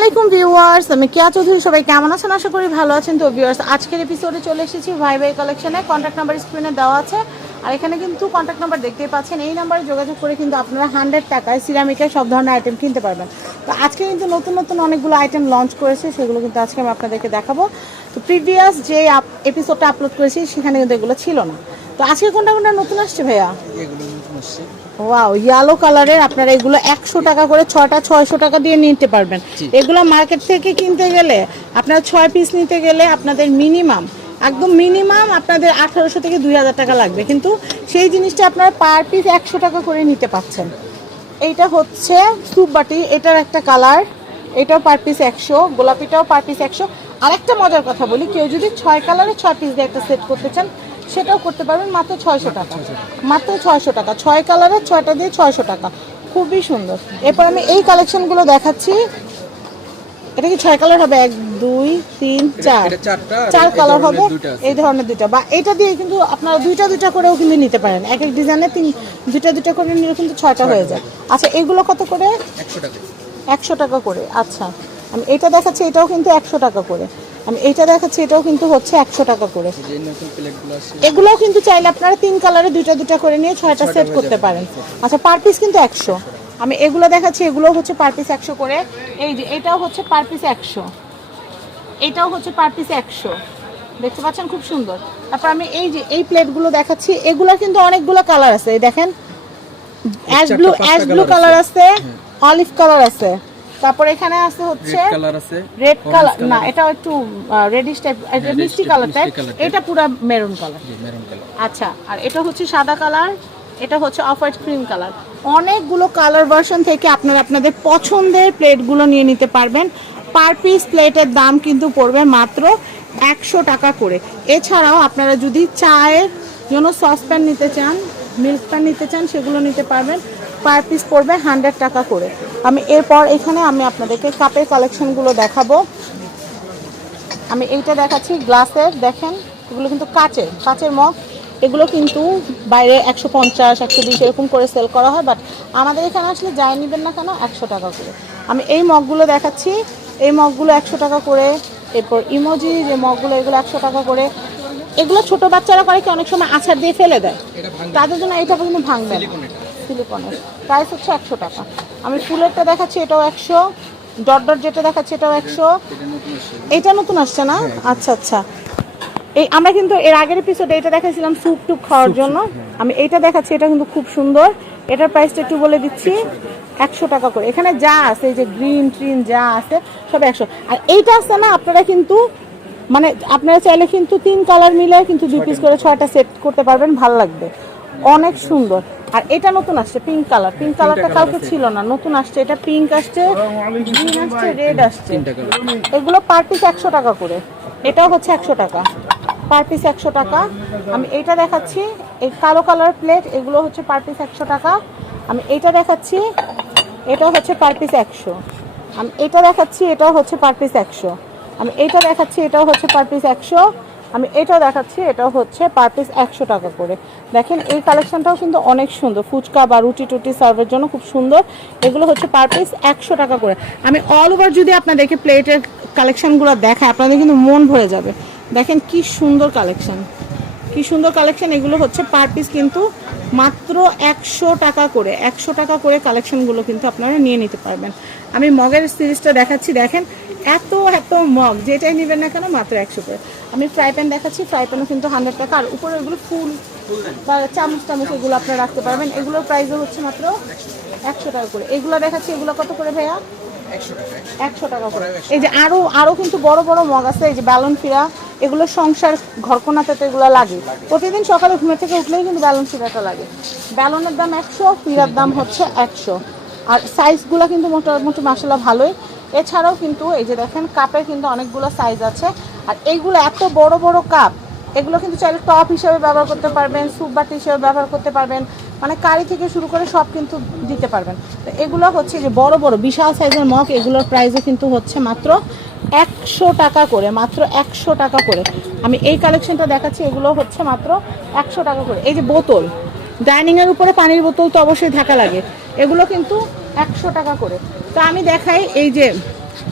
আলাইকুম ভিউয়ার্স, আমি কেয়া চৌধুরী, সবাই কেমন আছেন? আশা করি ভালো আছেন। তো ভিউয়ার্স, আজকের এপিসোডে চলে এসেছি ভাই ভাই কালেকশনে কন্ট্যাক্ট নাম্বার স্ক্রিনে দেওয়া আছে। আর এখানে কিন্তু কন্ট্যাক্ট নাম্বার দেখতেই পাচ্ছেন। এই নাম্বারে যোগাযোগ করে কিন্তু আপনারা হান্ড্রেড টাকায় সিরামিকের সব ধরনের আইটেম কিনতে পারবেন। তো আজকে কিন্তু নতুন নতুন অনেকগুলো আইটেম লঞ্চ করেছে। সেগুলো কিন্তু আজকে আমি আপনাদেরকে দেখাবো। তো প্রিভিয়াস যে এপিসোডটা আপলোড করেছি, সেখানে কিন্তু এগুলো ছিল না। তো আজকে কোনটা কোনটা নতুন আসছে ভাইয়া? আসছে। ওয়াও ইয়েলো কালারের আপনারা এগুলো একশো টাকা করে ছটা ছয়শো টাকা দিয়ে নিতে পারবেন। এগুলো মার্কেট থেকে কিনতে গেলে আপনারা ছয় পিস নিতে গেলে আপনাদের মিনিমাম একদম মিনিমাম আপনাদের আঠারোশো থেকে দুই হাজার টাকা লাগবে। কিন্তু সেই জিনিসটা আপনারা পার পিস একশো টাকা করে নিতে পাচ্ছেন এইটা হচ্ছে স্যুপ বাটি এটার একটা কালার এটাও পার পিস একশো গোলাপিটাও পার পিস একশো। আর একটা মজার কথা বলি কেউ যদি ছয় কালারে ছয় পিস দিয়ে একটা সেট করতে চান সেটাও করতে পারবেন মাত্র ছয়শো টাকা। মাত্র ছয়শো টাকা। ছয় কালারের ছয়টা দিয়ে ছয়শো টাকা। খুবই সুন্দর। এরপর আমি এই কালেকশনগুলো দেখাচ্ছি। এটা কি ছয় কালার হবে? এক দুই তিন চার। চার কালার হবে এই ধরনের দুইটা। বা এটা দিয়ে কিন্তু আপনারা দুইটা দুইটা করেও কিন্তু নিতে পারেন। এক এক ডিজাইনে তিন দুইটা দুইটা করে নিলে কিন্তু ছয়টা হয়ে যায়। আচ্ছা এগুলো কত করে? একশো টাকা। একশো টাকা করে। আচ্ছা আমি এটা দেখাচ্ছি এটাও কিন্তু একশো টাকা করে। আমি এইটা দেখাচ্ছি এটাও কিন্তু হচ্ছে একশো টাকা করে। এগুলোও কিন্তু চাইলে আপনারা তিন কালারে দুইটা দুইটা করে নিয়ে ছয়টা সেট করতে পারেন। আচ্ছা পার পিস কিন্তু একশো। আমি এগুলো দেখাচ্ছি এগুলো হচ্ছে পার পিস একশো করে। এই যে এটাও হচ্ছে পার পিস একশো। এটাও হচ্ছে পার পিস একশো। দেখতে পাচ্ছেন খুব সুন্দর। তারপর আমি এই যে এই প্লেটগুলো দেখাচ্ছি এগুলো কিন্তু অনেকগুলো কালার আছে। দেখেন ash blue ash blue colour আছে। অলিভ কালার আছে। তারপর এখানে আছে হচ্ছে রেড কালার না এটাও একটু রেডিশ টাইপ মিষ্টি কালার টাইপ এটা পুরো মেরুন কালার মেরুন কালার আচ্ছা আর এটা হচ্ছে সাদা কালার এটা হচ্ছে অফ হোয়াইট ক্রিম কালার অনেকগুলো কালার ভার্সন থেকে আপনারা আপনাদের পছন্দের প্লেটগুলো নিয়ে নিতে পারবেন। পার পিস প্লেটের দাম কিন্তু পড়বে মাত্র একশো টাকা করে। এছাড়াও আপনারা যদি চায়ের জন্য সসপ্যান নিতে চান মিল্ক প্যান নিতে চান সেগুলো নিতে পারবেন। পার পিস পড়বে হান্ড্রেড টাকা করে। আমি এরপর এখানে আমি আপনাদেরকে কাপের কালেকশনগুলো দেখাবো। আমি এইটা দেখাচ্ছি গ্লাসের, দেখেন, এগুলো কিন্তু কাচের কাচের মগ। এগুলো কিন্তু বাইরে একশো পঞ্চাশ, একশো বিশ এরকম করে সেল করা হয় বাট আমাদের এখানে আসলে যাই নেবেন না কেন, একশো টাকা করে। আমি এই মগগুলো দেখাচ্ছি। এই মগগুলো একশো টাকা করে। এরপর ইমোজি, যে মগগুলো, এগুলো একশো টাকা করে। এগুলো ছোট বাচ্চারা করে কি অনেক সময় আছাড় দিয়ে ফেলে দেয়? তাদের জন্য এটা কিন্তু ভাঙবে না। সিলিকনের প্রাইস হচ্ছে একশো টাকা। আমি ফুলেরটা দেখাচ্ছি এটাও একশো। ডট ডট যেটা দেখাচ্ছি এটাও একশো। এটা নতুন আসছে এটা না আচ্ছা আচ্ছা। এই আমরা কিন্তু এর আগের এপিসোডে এটা দেখাছিলাম স্যুপ টুপ খাওয়ার জন্য। আমি এইটা দেখাচ্ছি এটা কিন্তু খুব সুন্দর। এটার প্রাইসটা একটু বলে দিচ্ছি। একশো টাকা করে। এখানে যা আছে এই যে গ্রিন ট্রিন যা আছে সব একশো। আর এইটা আছে না আপনারা কিন্তু মানে আপনারা চাইলে কিন্তু তিন কালার মিলে কিন্তু দুই পিস করে ছয়টা সেট করতে পারবেন ভালো লাগবে। অনেক সুন্দর। আর এটা নতুন আসছে পিঙ্ক কালার পিঙ্ক কালারটা কালকে ছিল না নতুন আসছে। এটা পিঙ্ক আসছে গ্রিন আসছে রেড আসছে। এগুলো পার পিস একশো টাকা করে। এটাও হচ্ছে একশো টাকা। পার পিস একশো টাকা। আমি এইটা দেখাচ্ছি এই কালো কালার প্লেট এগুলো হচ্ছে পার পিস একশো টাকা। আমি এইটা দেখাচ্ছি এটাও হচ্ছে পার পিস একশো। আমি এটা দেখাচ্ছি এটাও হচ্ছে পার পিস একশো। আমি এইটা দেখাচ্ছি এটাও হচ্ছে পার পিস একশো। আমি এটা দেখাচ্ছি, এটা হচ্ছে পার পিস একশো টাকা করে। দেখেন, এই কালেকশনটাও কিন্তু অনেক সুন্দর। ফুচকা বা রুটি টুটি সার্ভের জন্য খুব সুন্দর। এগুলো হচ্ছে পার পিস একশো টাকা করে। আমি অল ওভার যদি আপনাদেরকে প্লেটের কালেকশানগুলো দেখায় আপনাদের কিন্তু মন ভরে যাবে। দেখেন, কি সুন্দর কালেকশান কি সুন্দর কালেকশান এগুলো হচ্ছে পার পিস কিন্তু মাত্র একশো টাকা করে। একশো টাকা করে কালেকশানগুলো কিন্তু আপনারা নিয়ে নিতে পারবেন। আমি মগের সিরিজটা দেখাচ্ছি, দেখেন, এত এত মগ, যেটাই নেবেন না কেন, মাত্র একশো করে। আমি ফ্রাই প্যান দেখাচ্ছি ফ্রাই প্যানও কিন্তু হান্ড্রেড টাকা। আর উপরে এগুলো ফুল বা চামচ টামচ এগুলো আপনারা রাখতে পারবেন। এগুলোর প্রাইসও হচ্ছে মাত্র একশো টাকা করে। এগুলো দেখাচ্ছি এগুলো কত করে ভাইয়া? একশো টাকা। করে। এই যে আরও আরও কিন্তু বড় বড় মগ আছে এই যে ব্যালন ফিরা এগুলো সংসার ঘরকোনাতে তো এগুলো লাগে। প্রতিদিন সকালে ঘুমে থেকে উঠলেই কিন্তু ব্যালন ফিরাটা লাগে। ব্যালনের দাম একশো ফিরার দাম হচ্ছে একশো। আর সাইজগুলো কিন্তু মোটামুটি মশলা ভালোই। এছাড়াও কিন্তু এই যে দেখেন কাপের কিন্তু অনেকগুলো সাইজ আছে। আর এইগুলো এত বড় বড় কাপ, এগুলো কিন্তু চাইলে টপ হিসেবে ব্যবহার করতে পারবেন স্যুপ বাটি হিসেবে ব্যবহার করতে পারবেন মানে কারি থেকে শুরু করে সব কিন্তু দিতে পারবেন। তো এগুলো হচ্ছে যে বড় বড়, বিশাল সাইজের মগ, এগুলোর প্রাইসও কিন্তু হচ্ছে মাত্র একশো টাকা করে, মাত্র একশো টাকা করে। আমি এই কালেকশনটা দেখাচ্ছি, এগুলো হচ্ছে মাত্র একশো টাকা করে। এই যে বোতল ডাইনিংয়ের উপরে পানির বোতল তো অবশ্যই থাকা লাগে, এগুলো কিন্তু একশো টাকা করে। তো আমি দেখাই এই যে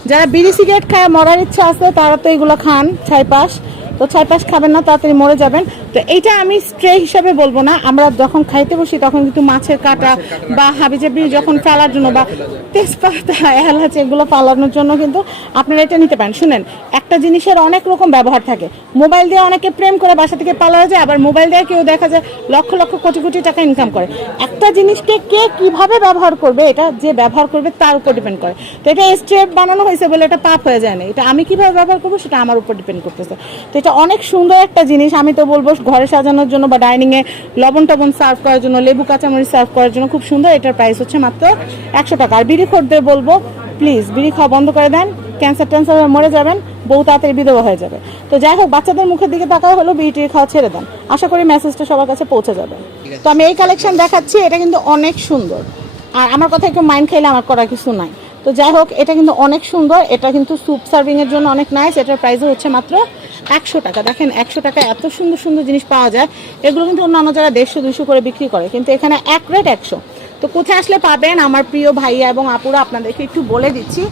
যারা বিড়ি সিগারেট খায় মরার ইচ্ছা আছে তারা তো এগুলো খান ছাইপাশ তো ছাইপাশ খাবেন না তাড়াতাড়ি মরে যাবেন। তো এইটা আমি স্ট্রে হিসাবে বলব না। আমরা যখন খাইতে বসি তখন কিন্তু মাছের কাটা বা হাবিজাবি যখন ফেলার জন্য বা তেজপাতা এলাচ এগুলো ফালানোর জন্য কিন্তু আপনারা এটা নিতে পারেন। শুনেন একটা জিনিসের অনেক রকম ব্যবহার থাকে। মোবাইল দিয়ে অনেকে প্রেম করে বাসা থেকে পালানো যায় আবার মোবাইল দিয়ে কেউ দেখা যায় লক্ষ লক্ষ কোটি কোটি টাকা ইনকাম করে। একটা জিনিসকে কে কীভাবে ব্যবহার করবে এটা যে ব্যবহার করবে তার উপর ডিপেন্ড করে। তো এটা স্ট্রেপ বানানো হয়েছে বলে এটা পাপ হয়ে যায় না। এটা আমি কীভাবে ব্যবহার করব সেটা আমার উপর ডিপেন্ড করতেছে। তো এটা অনেক সুন্দর একটা জিনিস আমি তো বলব ঘরে সাজানোর জন্য বা ডাইনিং এ লবণ টবণ সার্ভ করার জন্য লেবু কাঁচামরিচ সার্ভ করার জন্য খুব সুন্দর এটার প্রাইস হচ্ছে মাত্র একশো টাকা। আর বিড়ি খোরদের বলব প্লিজ বিড়ি খাওয়া বন্ধ করে দেন ক্যান্সার ট্যান্সার হয়ে মরে যাবেন বউ তাড়াতাড়ি বিধবা হয়ে যাবে। তো যাই হোক বাচ্চাদের মুখের দিকে তাকায় হলো বিড়ি খাওয়া ছেড়ে দেন। আশা করি মেসেজটা সবার কাছে পৌঁছে যাবে। তো আমি এই কালেকশন দেখাচ্ছি এটা কিন্তু অনেক সুন্দর। আর আমার কথা একটু মাইন্ড খাইলে আমার করার কিছু নাই। তো যাই হোক, এটা কিন্তু অনেক সুন্দর। এটা কিন্তু স্যুপ সার্ভিং এর জন্য অনেক নাইস এটার প্রাইসও হচ্ছে মাত্র একশো টাকা। দেখেন, একশো টাকা এত সুন্দর সুন্দর জিনিস পাওয়া যায়। এগুলো কিন্তু অন্যান্য জায়গায় দেড়শো দুশো করে বিক্রি করে, কিন্তু এখানে এক রেট একশো। তো কোথায় আসলে পাবেন? আমার প্রিয় ভাইয়া এবং আপুরা, আপনাদেরকে একটু বলে দিচ্ছি।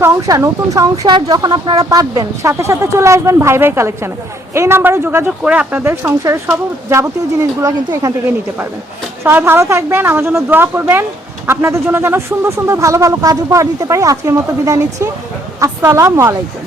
সংসার, নতুন সংসার যখন আপনারা পাতবেন সাথে সাথে চলে আসবেন ভাই ভাই কালেকশনে এই নাম্বারে যোগাযোগ করে আপনাদের সংসারের সব যাবতীয় জিনিসগুলো কিন্তু এখান থেকে নিতে পারবেন। সবাই ভালো থাকবেন, আমার জন্য দোয়া করবেন। আপনাদের জন্য যেন সুন্দর সুন্দর ভালো ভালো কাজ উপহার দিতে পারি। আজকের মতো বিদায় নিচ্ছি। আসসালামু আলাইকুম।